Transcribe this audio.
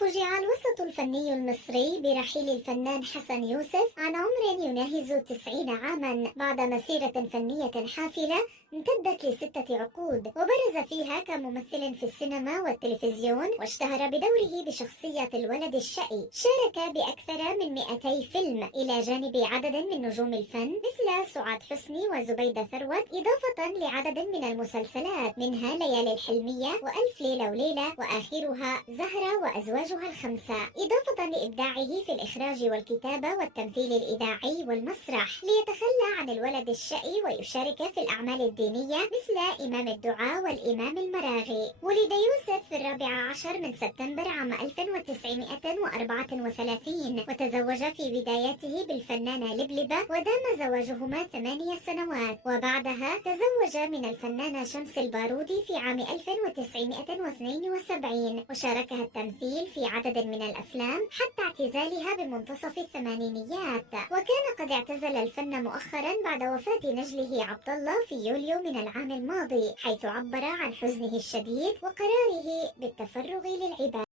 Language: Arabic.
فُجِع الوسط الفني المصري برحيل الفنان حسن يوسف عن عمر يناهز 90 عامًا بعد مسيرة فنية حافلة امتدت ل6 عقود، وبرز فيها كممثل في السينما والتلفزيون، واشتهر بدوره بشخصية الولد الشقي. شارك بأكثر من 200 فيلم إلى جانب عدد من نجوم الفن مثل سعاد حسني وزبيدة ثروت، إضافة لعدد من المسلسلات منها ليالي الحلمية وألف ليلة وليلة وآخرها زهرة وأزواجها الخمسة، إضافة لإبداعه في الإخراج والكتابة والتمثيل الإذاعي والمسرح. ليتخلى عن الولد الشقي ويشارك في الأعمال الدينية مثل إمام الدعاء والإمام المراغي. ولد يوسف في 14 من سبتمبر عام 1934، وتزوج في بدايته بالفنانة لبلبة، ودام زواجهما 8 سنوات، وبعدها تزوج من الفنانة شمس البارودي في عام 1972، وشاركها التمثيل في عدد من الأفلام حتى اعتزالها بمنتصف الثمانينيات. وكان قد اعتزل الفن مؤخرا بعد وفاة نجله عبد الله في يوليو من العام الماضي، حيث عبر عن حزنه الشديد وقراره بالتفرغ للعبادة.